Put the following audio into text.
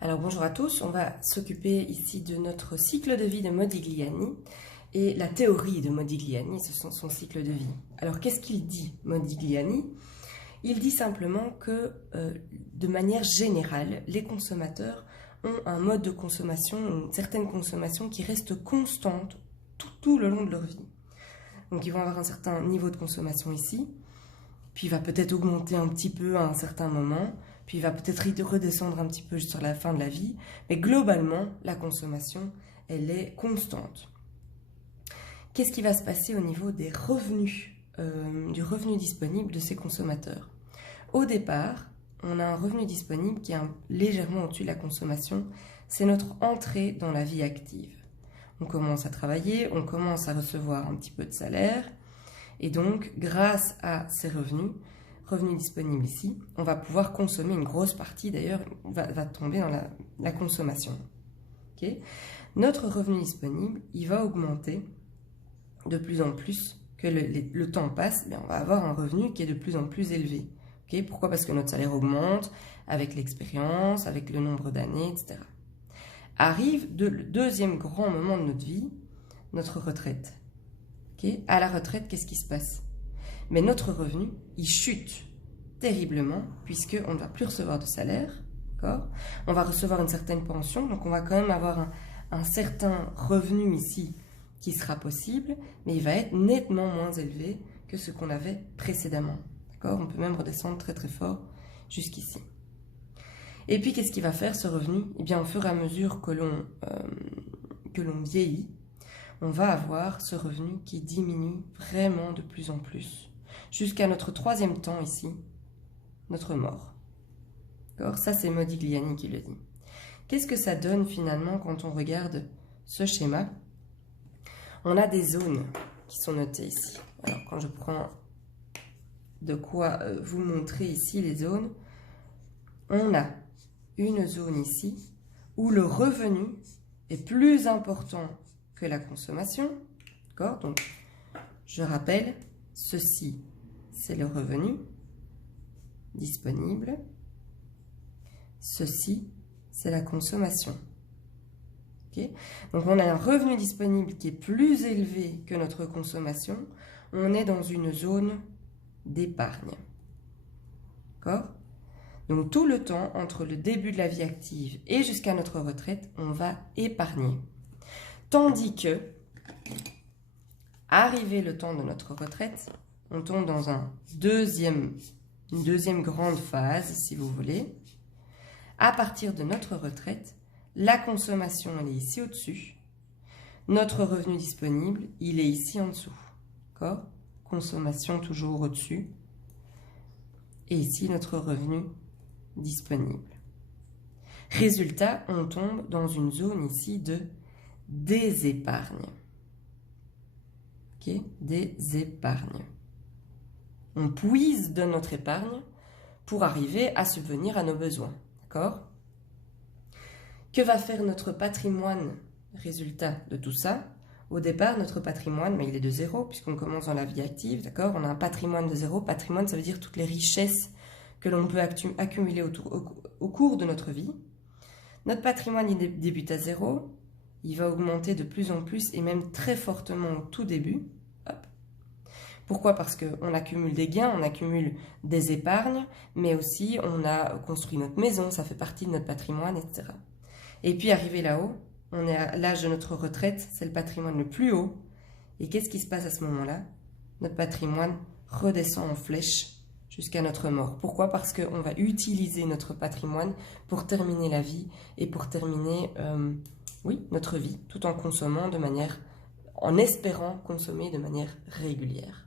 Alors bonjour à tous, on va s'occuper ici de notre cycle de vie de Modigliani et la théorie de Modigliani, ce sont son cycle de vie. Alors qu'est-ce qu'il dit Modigliani? Il dit simplement que de manière générale, les consommateurs ont un mode de consommation, une certaine consommation qui reste constante tout le long de leur vie. Donc ils vont avoir un certain niveau de consommation ici, puis il va peut-être augmenter un petit peu à un certain moment, puis il va peut-être redescendre un petit peu sur la fin de la vie, mais globalement, la consommation, elle est constante. Qu'est-ce qui va se passer au niveau des revenus, du revenu disponible de ces consommateurs? Au départ, on a un revenu disponible qui est légèrement au-dessus de la consommation, c'est notre entrée dans la vie active. On commence à travailler, on commence à recevoir un petit peu de salaire, et donc, grâce à ces revenus disponibles ici, on va pouvoir consommer une grosse partie, d'ailleurs, va tomber dans la consommation. Okay. Notre revenu disponible, il va augmenter de plus en plus que le temps passe, on va avoir un revenu qui est de plus en plus élevé. Okay. Pourquoi? Parce que notre salaire augmente avec l'expérience, avec le nombre d'années, etc. Arrive le deuxième grand moment de notre vie, notre retraite. Okay. À la retraite, qu'est-ce qui se passe? Mais notre revenu, il chute terriblement puisqu'on ne va plus recevoir de salaire, on va recevoir une certaine pension, donc on va quand même avoir un certain revenu ici qui sera possible, mais il va être nettement moins élevé que ce qu'on avait précédemment. On peut même redescendre très très fort jusqu'ici. Et puis qu'est-ce qu'il va faire ce revenu? Eh bien, au fur et à mesure que l'on vieillit, on va avoir ce revenu qui diminue vraiment de plus en plus, jusqu'à notre troisième temps ici, notre mort. Ça, c'est Modigliani qui le dit. Qu'est-ce que ça donne finalement quand on regarde ce schéma? On a des zones qui sont notées ici. Alors, quand je prends de quoi vous montrer ici les zones, on a une zone ici où le revenu est plus important que la consommation. Donc, je rappelle, ceci, c'est le revenu disponible. Ceci, c'est la consommation. Okay. Donc, on a un revenu disponible qui est plus élevé que notre consommation. On est dans une zone d'épargne. Donc, tout le temps, entre le début de la vie active et jusqu'à notre retraite, on va épargner. Tandis que, arrivé le temps de notre retraite, on tombe dans une deuxième grande phase, si vous voulez. À partir de notre retraite, la consommation, elle est ici au-dessus. Notre revenu disponible, il est ici en dessous. Consommation toujours au-dessus. Et ici, notre revenu disponible. Résultat, on tombe dans une zone ici de désépargne. Désépargne. On puise de notre épargne pour arriver à subvenir à nos besoins. Que va faire notre patrimoine? Résultat de tout ça, au départ, notre patrimoine, il est de zéro, puisqu'on commence dans la vie active, On a un patrimoine de zéro. Patrimoine, ça veut dire toutes les richesses que l'on peut accumuler au cours de notre vie. Notre patrimoine, il débute à zéro. Il va augmenter de plus en plus, et même très fortement au tout début. Pourquoi? Parce qu'on accumule des gains, on accumule des épargnes, mais aussi on a construit notre maison, ça fait partie de notre patrimoine, etc. Et puis arrivé là-haut, on est à l'âge de notre retraite, c'est le patrimoine le plus haut. Et qu'est-ce qui se passe à ce moment-là? Notre patrimoine redescend en flèche jusqu'à notre mort. Pourquoi? Parce qu'on va utiliser notre patrimoine pour terminer la vie et pour terminer notre vie, tout en consommant en espérant consommer de manière régulière.